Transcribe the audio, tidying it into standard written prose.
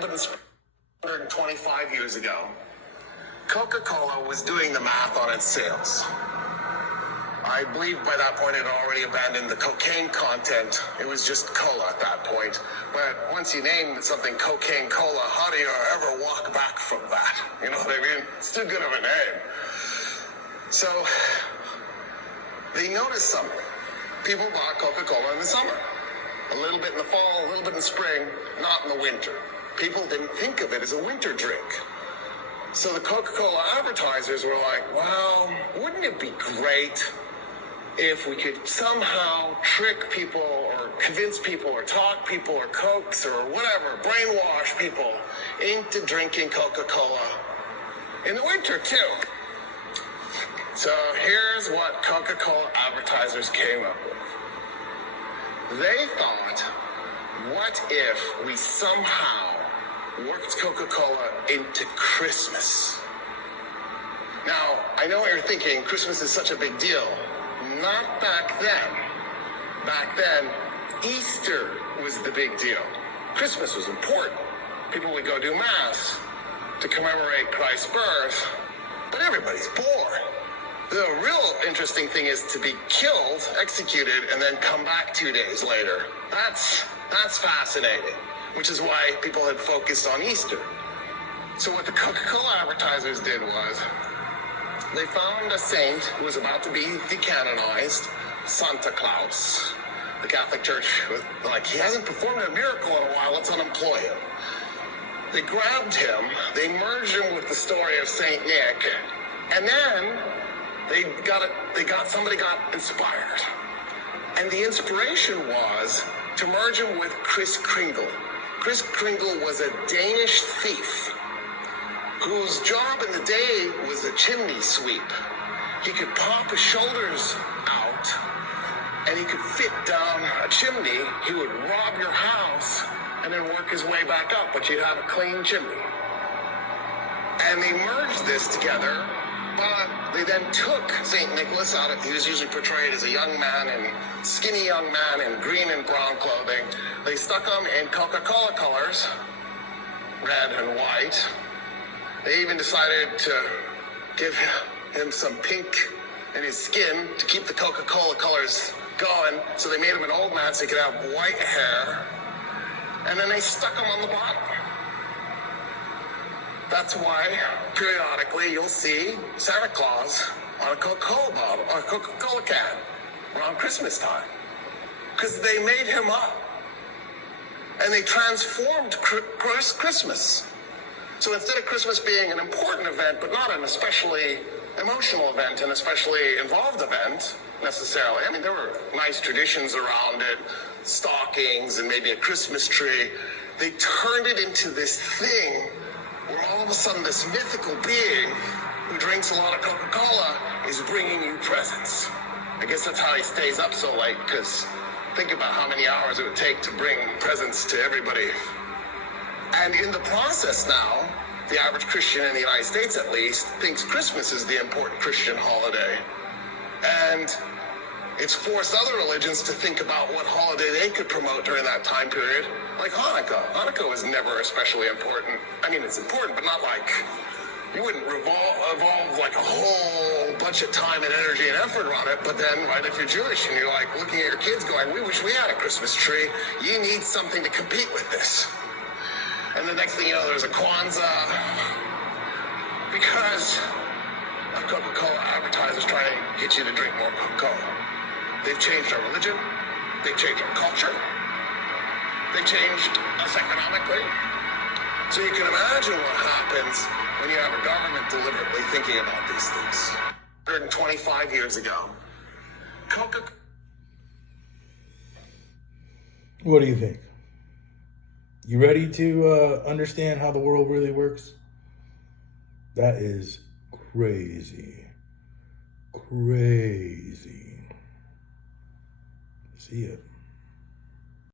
but it's 125 years ago, Coca-Cola was doing the math on its sales. I believe by that point it had already abandoned the cocaine content. It was just cola at that point. But once you name something cocaine cola, how do you ever walk back from that? You know what I mean? It's too good of a name. So they noticed something. People bought Coca-Cola in the summer. A little bit in the fall, a little bit in the spring, not in the winter. People didn't think of it as a winter drink. So the Coca-Cola advertisers were like, well, wouldn't it be great if we could somehow trick people or convince people or talk people or coax or whatever, brainwash people into drinking Coca-Cola in the winter too. So here's what Coca-Cola advertisers came up with. They thought, what if we somehow worked Coca-Cola into Christmas? Now, I know what you're thinking, Christmas is such a big deal. Not back then. Back then, Easter was the big deal. Christmas was important. People would go do Mass to commemorate Christ's birth, but everybody's bored. The real interesting thing is to be killed, executed, and then come back 2 days later. That's fascinating, which is why people had focused on Easter. So what the Coca-Cola advertisers did was, they found a saint who was about to be decanonized, Santa Claus. The Catholic Church was like, he hasn't performed a miracle in a while, let's unemploy him. They grabbed him, they merged him with the story of Saint Nick, and then somebody got inspired. And the inspiration was to merge him with Kris Kringle. Kris Kringle was a Danish thief whose job in the day was a chimney sweep. He could pop his shoulders out and he could fit down a chimney. He would rob your house and then work his way back up, but you'd have a clean chimney. And they merged this together, but they then took St. Nicholas out of, he was usually portrayed as a young man and skinny young man in green and brown clothing. They stuck him in Coca-Cola colors, red and white. They even decided to give him some pink in his skin to keep the Coca-Cola colors going. So they made him an old man so he could have white hair. And then they stuck him on the bottom. That's why periodically you'll see Santa Claus on a Coca-Cola bottle, or a Coca-Cola can around Christmas time. Because they made him up. And they transformed Christmas. So instead of Christmas being an important event, but not an especially emotional event, an especially involved event, necessarily. I mean, there were nice traditions around it, stockings and maybe a Christmas tree. They turned it into this thing where all of a sudden this mythical being who drinks a lot of Coca-Cola is bringing you presents. I guess that's how he stays up so late, because think about how many hours it would take to bring presents to everybody. And in the process now, the average Christian in the United States at least thinks Christmas is the important Christian holiday. And it's forced other religions to think about what holiday they could promote during that time period, like Hanukkah. Hanukkah was never especially important. I mean, it's important, but not like, you wouldn't evolve like a whole bunch of time and energy and effort on it. But then, right, if you're Jewish and you're like looking at your kids going, we wish we had a Christmas tree, you need something to compete with this. And the next thing you know, there's a Kwanzaa, because of Coca-Cola advertisers trying to get you to drink more Coca-Cola. They've changed our religion, they've changed our culture, they've changed us economically. So you can imagine what happens when you have a government deliberately thinking about these things. 125 years ago, Coca. What do you think? You ready to understand how the world really works? That is crazy. Crazy. See ya.